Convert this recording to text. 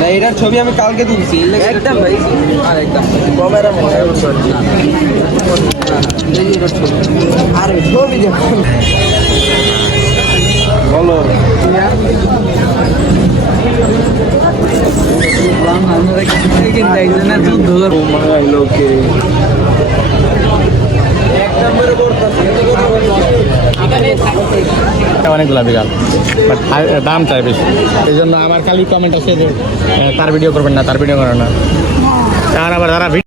না এটার ছবি আমি কালকে তুলছি। একদম ভাই। আর একদম। ক্যামেরা মনে হয় আরে ছবি দেখো। বলো। লোকে। অনেকগুলা গাল বাট দাম চাই বেশি। এই জন্য আমার খালি কমেন্ট আছে যে তার ভিডিও করবেন না তার ভিডিও করেন না। কারণ আবার যারা